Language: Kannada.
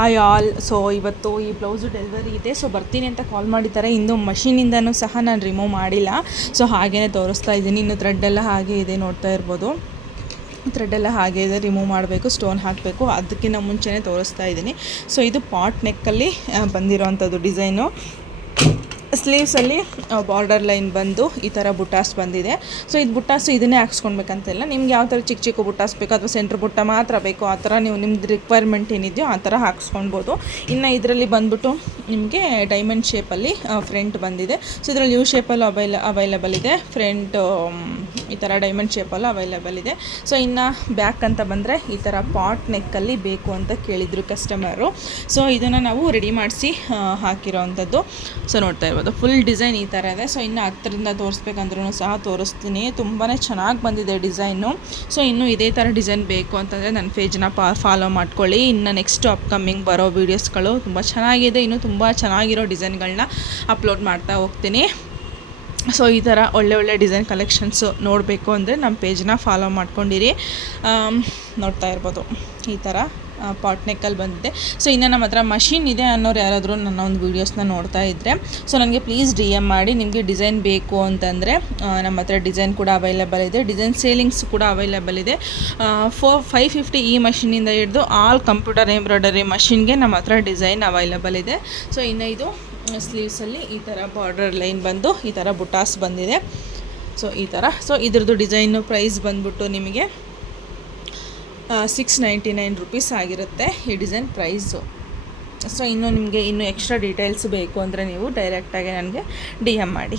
Hi all. ಸೊ ಇವತ್ತು ಈ ಬ್ಲೌಸು ಡೆಲಿವರಿ ಇದೆ. ಸೊ ಬರ್ತೀನಿ ಅಂತ ಕಾಲ್ ಮಾಡಿದ್ದಾರೆ. ಇನ್ನು ಮಷೀನಿಂದನೂ ಸಹ ನಾನು ರಿಮೂವ್ ಮಾಡಿಲ್ಲ. ಸೊ ಹಾಗೇ ತೋರಿಸ್ತಾ ಇದ್ದೀನಿ. ಇನ್ನು ಥ್ರೆಡ್ಡೆಲ್ಲ ಹಾಗೆ ಇದೆ, ನೋಡ್ತಾ ಇರ್ಬೋದು. ಥ್ರೆಡ್ಡೆಲ್ಲ ಹಾಗೆ ಇದೆ, ರಿಮೂವ್ ಮಾಡಬೇಕು, ಸ್ಟೋನ್ ಹಾಕಬೇಕು. ಅದಕ್ಕಿಂತ ಮುಂಚೆನೇ ತೋರಿಸ್ತಾ ಇದ್ದೀನಿ. ಸೊ ಇದು ಪಾಟ್ ನೆಕ್ಕಲ್ಲಿ ಬಂದಿರೋವಂಥದ್ದು ಡಿಸೈನು. ಸ್ಲೀವ್ಸಲ್ಲಿ ಬಾರ್ಡರ್ ಲೈನ್ ಬಂದು ಈ ಥರ ಬುಟ್ಟಾಸ್ ಬಂದಿದೆ. ಸೊ ಇದು ಬುಟ್ಟಾಸು ಇದನ್ನೇ ಹಾಕ್ಸ್ಕೊಳ್ಬೇಕಂತಿಲ್ಲ. ನಿಮ್ಗೆ ಯಾವ ಥರ ಚಿಕ್ಕ ಚಿಕ್ಕ ಬುಟ್ಟಾಸ್ ಬೇಕೋ ಅಥವಾ ಸೆಂಟ್ರ್ ಬುಟ್ಟ ಮಾತ್ರ ಬೇಕೋ ಆ ಥರ ನೀವು ನಿಮ್ದು ರಿಕ್ವೈರ್ಮೆಂಟ್ ಏನಿದೆಯೋ ಆ ಥರ ಹಾಕ್ಸ್ಕೊಳ್ಬೋದು. ಇನ್ನು ಇದರಲ್ಲಿ ಬಂದ್ಬಿಟ್ಟು ನಿಮಗೆ ಡೈಮಂಡ್ ಶೇಪಲ್ಲಿ ಫ್ರಂಟ್ ಬಂದಿದೆ. ಸೊ ಇದರಲ್ಲಿ ಯು ಶೇಪಲ್ಲೂ ಅವೈಲೇಬಲ್ ಇದೆ, ಫ್ರಂಟ್ ಈ ಥರ ಡೈಮಂಡ್ ಶೇಪಲ್ಲೂ ಅವೈಲೇಬಲ್ ಇದೆ. ಸೊ ಇನ್ನು ಬ್ಯಾಕ್ ಅಂತ ಬಂದರೆ ಈ ಥರ ಪಾಟ್ ನೆಕ್ಕಲ್ಲಿ ಬೇಕು ಅಂತ ಕೇಳಿದರು ಕಸ್ಟಮರು. ಸೊ ಇದನ್ನು ನಾವು ರೆಡಿ ಮಾಡಿಸಿ ಹಾಕಿರೋ ಅಂಥದ್ದು. ಸೊ ನೋಡ್ತಾ ಇರ್ಬೋದು, ಫುಲ್ ಡಿಸೈನ್ ಈ ಥರ ಇದೆ. ಸೊ ಇನ್ನು ಹತ್ತರಿಂದ ತೋರಿಸ್ಬೇಕಂದ್ರೂ ಸಹ ತೋರಿಸ್ತೀನಿ. ತುಂಬಾ ಚೆನ್ನಾಗಿ ಬಂದಿದೆ ಡಿಸೈನು. ಸೊ ಇನ್ನೂ ಇದೇ ಥರ ಡಿಸೈನ್ ಬೇಕು ಅಂತಂದರೆ ನನ್ನ ಪೇಜ್ನ ಫಾಲೋ ಮಾಡ್ಕೊಳ್ಳಿ. ಇನ್ನು ನೆಕ್ಸ್ಟ್ ಅಪ್ಕಮಿಂಗ್ ಬರೋ ವೀಡಿಯೋಸ್ಗಳು ತುಂಬ ಚೆನ್ನಾಗಿದೆ. ಇನ್ನೂ ತುಂಬ ಚೆನ್ನಾಗಿರೋ ಡಿಸೈನ್ಗಳನ್ನ ಅಪ್ಲೋಡ್ ಮಾಡ್ತಾ ಹೋಗ್ತೀನಿ. ಸೊ ಈ ಥರ ಒಳ್ಳೆ ಡಿಸೈನ್ ಕಲೆಕ್ಷನ್ಸು ನೋಡಬೇಕು ಅಂದರೆ ನಮ್ಮ ಪೇಜ್ನ ಫಾಲೋ ಮಾಡ್ಕೊಂಡಿರಿ. ನೋಡ್ತಾ ಇರ್ಬೋದು, ಈ ಥರ ಪಾಟ್ ನೆಕ್ಕಲ್ಲಿ ಬಂದಿದೆ. ಸೊ ಇನ್ನು ನಮ್ಮ ಹತ್ರ ಮಷಿನ್ ಇದೆ ಅನ್ನೋರು ಯಾರಾದರೂ ನನ್ನ ಒಂದು ವೀಡಿಯೋಸ್ನ ನೋಡ್ತಾ ಇದ್ದರೆ ಸೊ ನನಗೆ ಪ್ಲೀಸ್ DM ಮಾಡಿ. ನಿಮಗೆ ಡಿಸೈನ್ ಬೇಕು ಅಂತಂದರೆ ನಮ್ಮ ಹತ್ರ ಡಿಸೈನ್ ಕೂಡ ಅವೈಲೇಬಲ್ ಇದೆ. ಡಿಸೈನ್ ಸೇಲಿಂಗ್ಸ್ ಕೂಡ ಅವೈಲೇಬಲ್ ಇದೆ. 550 ಈ ಮಷಿನಿಂದ ಹಿಡಿದು ಆಲ್ ಕಂಪ್ಯೂಟರ್ ಎಂಬ್ರಾಯ್ಡರಿ ಮಷಿನ್ಗೆ ನಮ್ಮ ಹತ್ರ ಡಿಸೈನ್ ಅವೈಲೇಬಲ್ ಇದೆ. ಸೊ ಇನ್ನು ಇದು ಸ್ಲೀವ್ಸಲ್ಲಿ ಈ ಥರ ಬಾರ್ಡರ್ ಲೈನ್ ಬಂದು ಈ ಥರ ಬುಟಾಸ್ ಬಂದಿದೆ. ಸೊ ಈ ಥರ. ಸೊ ಇದ್ರದ್ದು ಡಿಸೈನು ಪ್ರೈಸ್ ಬಂದ್ಬಿಟ್ಟು ನಿಮಗೆ 699 ರುಪೀಸ್ ಆಗಿರುತ್ತೆ ಈ ಡಿಸೈನ್ ಪ್ರೈಸು. ಸೊ ಇನ್ನೂ ನಿಮಗೆ ಇನ್ನೂ ಎಕ್ಸ್ಟ್ರಾ ಡೀಟೇಲ್ಸ್ ಬೇಕು ಅಂದರೆ ನೀವು ಡೈರೆಕ್ಟಾಗಿ ನನಗೆ DM ಮಾಡಿ.